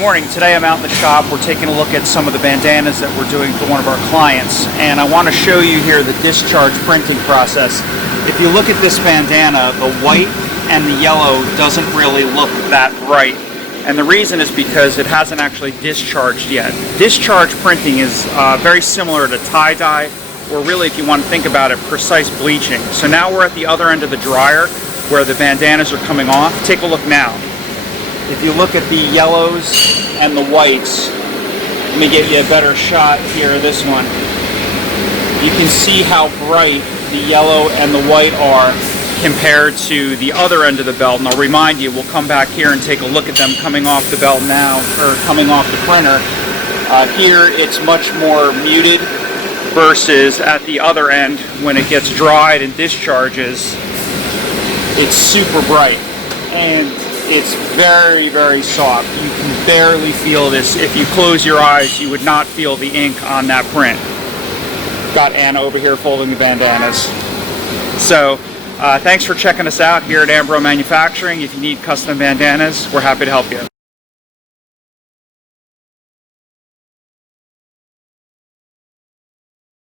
morning. Today I'm out in the shop. We're taking a look at some of the bandanas that we're doing for one of our clients, and I want to show you here the discharge printing process. If you look at this bandana, the white and the yellow doesn't really look that bright, and the reason is because it hasn't actually discharged yet. Discharge printing is very similar to tie-dye, or really, if you want to think about it, precise bleaching. So now we're at the other end of the dryer where the bandanas are coming off. Take a look now. If you look at the yellows and the whites, let me get you a better shot here of this one. You can see how bright the yellow and the white are compared to the other end of the belt. And I'll remind you, we'll come back here and take a look at them coming off the belt now, or coming off the printer. Here it's much more muted versus at the other end when it gets dried and discharges, it's super bright. And it's very, very soft. You can barely feel this. If you close your eyes, you would not feel the ink on that print. Got Anna over here folding the bandanas. So, thanks for checking us out here at AMBRO Manufacturing. If you need custom bandanas, we're happy to help you.